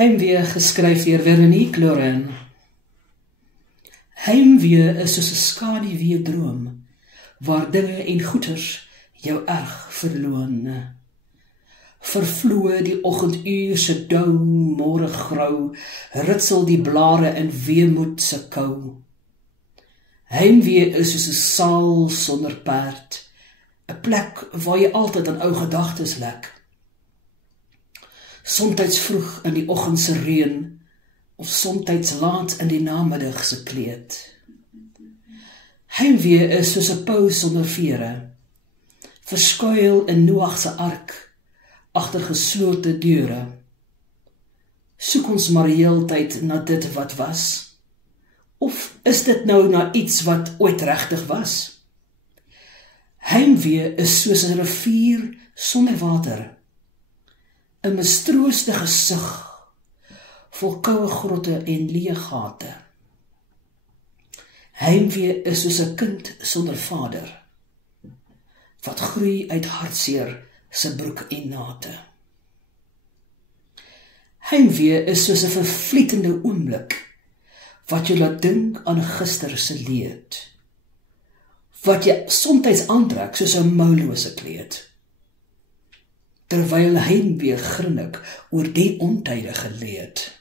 Heimwee geskryf deur Veronique Loren. Heimwee is soos 'n skaduwee droom, waar dinge en goeders jou erg verloon. Vervloe die oggenduur se dou, môre grou, ritsel die blare in weemoed se kou. Heimwee is soos 'n saal sonder perd, 'n plek waar jy altyd aan ou gedagtes lek. Somtyds vroeg in die oggend se reën, of somtyds laat in die namiddag se kleed. Heimwee is soos 'n pou sonder vere, verskuil in Noag se ark, agter geslote deure. Soek ons maar heeltyd na dit wat was? Of is dit nou na iets wat ooit regtig was? Heimwee is soos 'n rivier sonder water, 'n mistroostige sug, vol koue grotte en leë gate. Heimwee is soos 'n kind sonder vader, wat groei uit hartseer se broek en nate. Heimwee is soos 'n vervlietende oomblik, wat jy laat dink aan gister se leed, wat jy somtyds aantrek soos 'n moulose kleed, terwyl heimwee grinnik oor die ontydige leed.